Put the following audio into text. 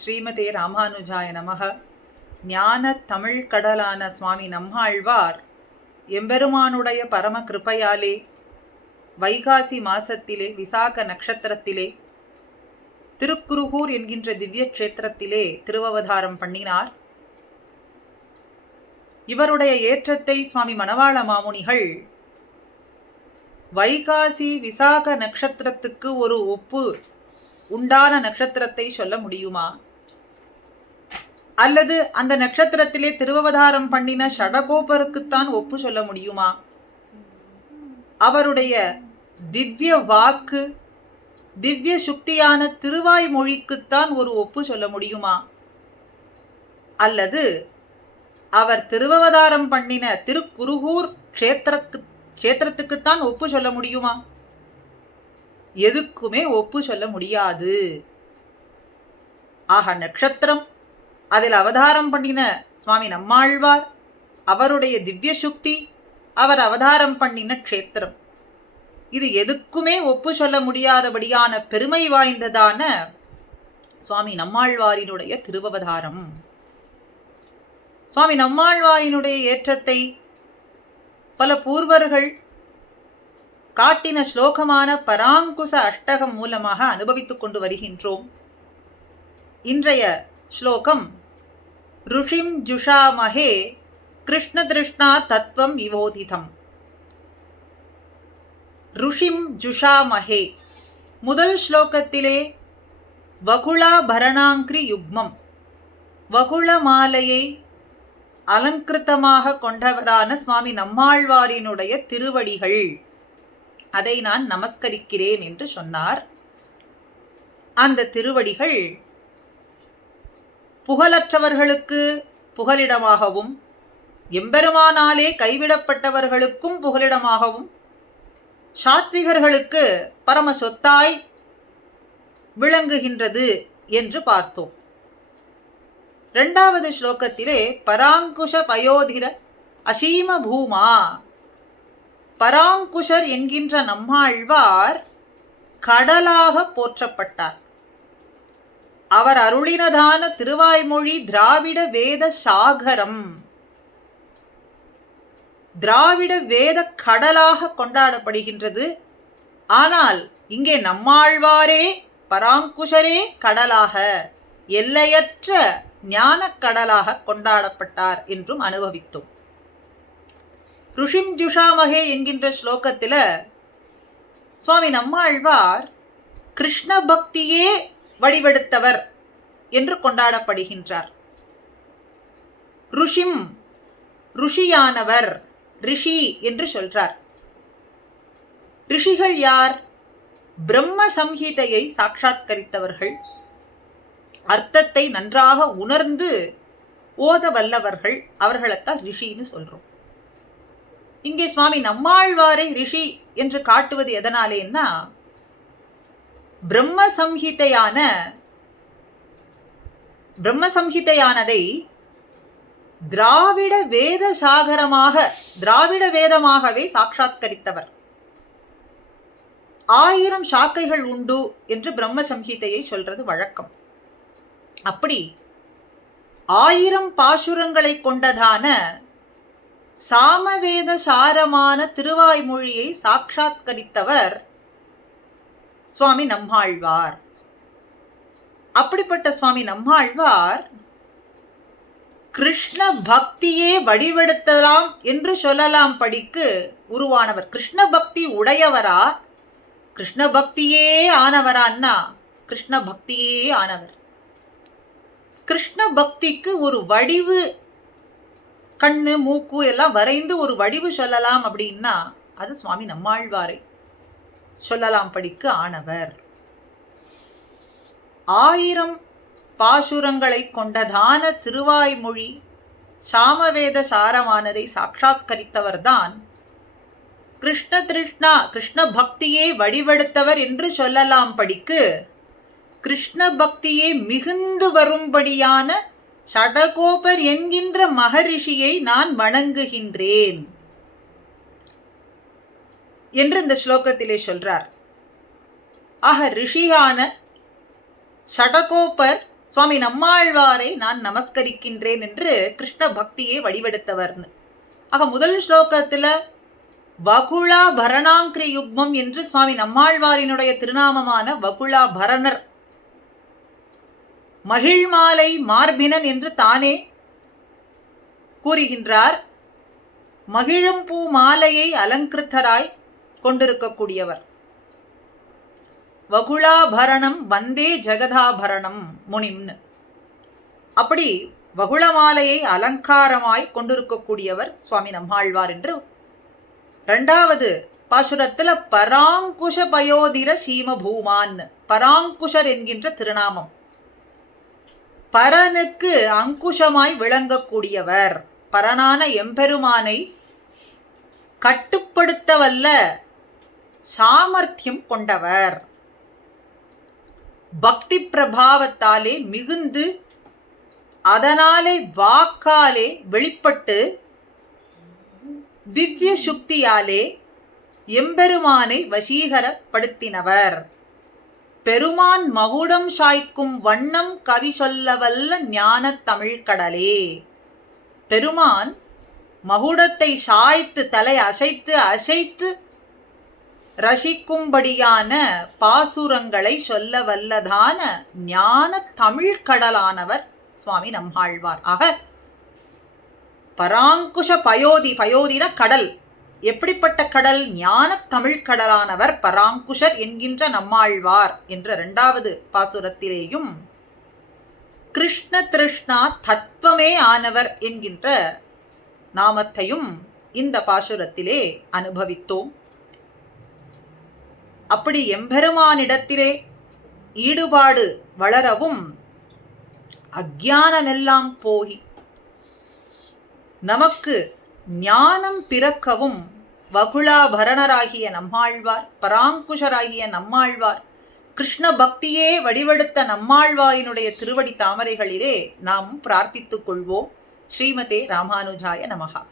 ஸ்ரீமதே ராமானுஜாய நமக. ஞான தமிழ் கடலான சுவாமி நம்மாழ்வார் எம்பெருமானுடைய பரம கிருப்பையாலே வைகாசி மாசத்திலே விசாக நட்சத்திரத்திலே திருக்குருகூர் என்கின்ற திவ்ய கஷேத்திரத்திலே திருவவதாரம் பண்ணினார். இவருடைய ஏற்றத்தை சுவாமி மணவாள மாமுனிகள் வைகாசி விசாக நட்சத்திரத்துக்கு ஒரு ஒப்பு உண்டான நட்சத்திரத்தை சொல்ல முடியுமா, அல்லது அந்த நட்சத்திரத்திலே திருவவதாரம் பண்ணின ஷடகோபருக்குத்தான் ஒப்பு சொல்ல முடியுமா, அவருடைய திவ்ய வாக்கு திவ்ய சுக்தியான திருவாய் மொழிக்குத்தான் ஒரு ஒப்பு சொல்ல முடியுமா, அல்லது அவர் திருவவதாரம் பண்ணின திருக்குருகூர் க்ஷேத்திரத்துக்குத்தான் ஒப்பு சொல்ல முடியுமா? எதுக்குமே ஒப்பு சொல்ல முடியாது. ஆக நட்சத்திரம், அதில் அவதாரம் பண்ணின சுவாமி நம்மாழ்வார், அவருடைய திவ்ய சுக்தி, அவர் அவதாரம் பண்ணின க்ஷேத்திரம், இது எதுக்குமே ஒப்பு சொல்ல முடியாதபடியான பெருமை வாய்ந்ததான சுவாமி நம்மாழ்வாரினுடைய திருவவதாரம். சுவாமி நம்மாழ்வாரினுடைய ஏற்றத்தை பல பூர்வர்கள் காட்டின ஸ்லோகமான பராங்குச அஷ்டகம் மூலமாக அனுபவித்துக் கொண்டு வருகின்றோம். இன்றைய ஸ்லோகம் ருஷிம் ஜுஷாமஹே கிருஷ்ண திருஷ்ணா தத்துவம் விவோதிதம். ருஷிம் ஜுஷாமஹே, முதல் ஸ்லோகத்திலே வகுளா பரணாங்கிரி யுக்மம், வகுள மாலையை அலங்கிருத்தமாக கொண்டவரான சுவாமி நம்மாழ்வாரினுடைய திருவடிகள், அதை நான் நமஸ்கரிக்கிறேன் என்று சொன்னார். அந்த திருவடிகள் புகழற்றவர்களுக்கு புகலிடமாகவும் எம்பெருமானாலே கைவிடப்பட்டவர்களுக்கும் புகலிடமாகவும் சாத்விகர்களுக்கு பரம சொத்தாய் விளங்குகின்றது என்று பார்த்தோம். இரண்டாவது ஸ்லோகத்திலே பராங்குஷ பயோதிர அசீம பூமா, பராங்குஷர் என்கின்ற நம்மாழ்வார் கடலாக போற்றப்பட்டார். அவர் அருளினதான திருவாய்மொழி திராவிட வேத சாகரம், திராவிட வேத கடலாக கொண்டாடப்படுகின்றது. ஆனால் இங்கே நம்மாழ்வாரே பராங்குஷரே கடலாக, எல்லையற்ற ஞான கடலாக கொண்டாடப்பட்டார் என்றும் அனுபவித்தோம். ருஷிம் ஜுஷாமஹே என்கின்ற ஸ்லோகத்தில் சுவாமி நம்மாழ்வார் கிருஷ்ண பக்தியே வடிவெடுத்தவர் என்று கொண்டாடப்படுகின்றார். ருஷிம், ருஷியானவர், ரிஷி என்று சொல்றார். ரிஷிகள் யார்? பிரம்ம சம்ஹிதையை சாட்சாத்கரித்தவர்கள், அர்த்தத்தை நன்றாக உணர்ந்து ஓத வல்லவர்கள், அவர்களைத்தான் ரிஷின்னு சொல்றோம். இங்கே சுவாமி நம்மாழ்வாரை ரிஷி என்று காட்டுவது எதனாலேன்னா, பிரம்ம சம்ஹிதையானதை திராவிட வேத சாகரமாக, திராவிட வேதமாகவே சாட்சாத்கரித்தவர். 1000 சாக்கைகள் உண்டு என்று பிரம்ம சம்ஹிதையை சொல்றது வழக்கம். அப்படி 1000 பாசுரங்களை கொண்டதான சாமவேத சாரமான திருவாய்மொழியை சாட்சாத்கரித்தவர் சுவாமி நம்மாழ்வார். அப்படிப்பட்ட சுவாமி நம்மாழ்வார் கிருஷ்ண பக்தியே வடிவெடுத்தலாம் என்று சொல்லலாம் படிக்கு உருவானவர். கிருஷ்ண பக்தி உடையவரா, கிருஷ்ண பக்தியே ஆனவரான்னா கிருஷ்ண பக்தியே ஆனவர். கிருஷ்ண பக்திக்கு ஒரு வடிவு, கண்ணு மூக்கு எல்லாம் வரைந்து ஒரு வடிவு சொல்லலாம் அப்படின்னா அது சுவாமி நம்மாழ்வாரை சொல்லலாம் படிக்கு ஆனவர். 1000 பாசுரங்களை கொண்டதான திருவாய்மொழி சாமவேத சாரமானதை சாட்சாத்கரித்தவர்தான் கிருஷ்ண திருஷ்ணா, கிருஷ்ண பக்தியே வடிவெடுத்தவர் என்று சொல்லலாம் படிக்கு கிருஷ்ண பக்தியே மிகுந்து வரும்படியான ஷடகோபர் என்கின்ற மகரிஷியை நான் வணங்குகின்றேன் என்று இந்த ஸ்லோகத்திலே சொல்றார். ஆக ரிஷியான ஷடகோபர் சுவாமி நம்மாழ்வாரை நான் நமஸ்கரிக்கின்றேன் என்று கிருஷ்ண பக்தியை வடிவெடுத்தவர்னு. ஆக முதல் ஸ்லோகத்துல வகுளா பரணாங்கிரி யுக்மம் என்று சுவாமி நம்மாழ்வாரினுடைய திருநாமமான வகுளா பரணர், மகிழ்மாலை மார்பினன் என்று தானே கூறுகின்றார். மகிழும் பூ மாலையை அலங்கிருத்தராய் கொண்டிருக்கக்கூடியவர். வகுளாபரணம் வந்தே ஜெகதாபரணம் முனிம்னு. அப்படி வகுளமாலையை அலங்காரமாய் கொண்டிருக்கக்கூடியவர் சுவாமி நம்மாழ்வார் என்று இரண்டாவது பாசுரத்துல பராங்குஷ பயோதிர சீமபூமான், பராங்குஷர் என்கின்ற திருநாமம். பரனுக்கு அங்குஷமாய் விளங்கக்கூடியவர், பரனான எம்பெருமானை கட்டுப்படுத்தவல்ல சாமர்த்தியம் கொண்டவர். பக்தி பிரபாவத்தாலே மிகுந்து அதனாலே வாக்காலே வெளிப்பட்டு திவ்ய சுக்தியாலே எம்பெருமானை வசீகரப்படுத்தினவர். பெருமான் மகுடம் சாய்க்கும் வண்ணம் கவி சொல்லவல்ல ஞான தமிழ் கடலே. பெருமான் மகுடத்தை சாய்த்து தலை அசைத்து அசைத்து ரசிக்கும்படியான பாசுரங்களை சொல்ல வல்லதான ஞான தமிழ் கடலானவர் சுவாமி நம்மாழ்வார். ஆக பராங்குஷ பயோதி, பயோதின கடல். எப்படிப்பட்ட கடல்? ஞான தமிழ் கடலானவர் பராங்குஷர் என்கின்ற நம்மாழ்வார் என்ற இரண்டாவது பாசுரத்திலேயும் கிருஷ்ண திருஷ்ணா தத்துவமே ஆனவர் என்கின்ற நாமத்தையும் இந்த பாசுரத்திலே அனுபவித்தோம். அப்படி எம்பெருமானிடத்திலே ஈடுபாடு வளரவும் அஞ்ஞானமெல்லாம் போகி நமக்கு ஞானம் பிறக்கவும் வகுளாபரணராகிய நம்மாழ்வார், பராங்குஷராகிய நம்மாழ்வார், கிருஷ்ண பக்தியே வடிவெடுத்த நம்மாழ்வாரினுடைய திருவடி தாமரைகளிலே நாம் பிரார்த்தித்துக் கொள்வோம். ஸ்ரீமதே ராமானுஜாய நமஹா.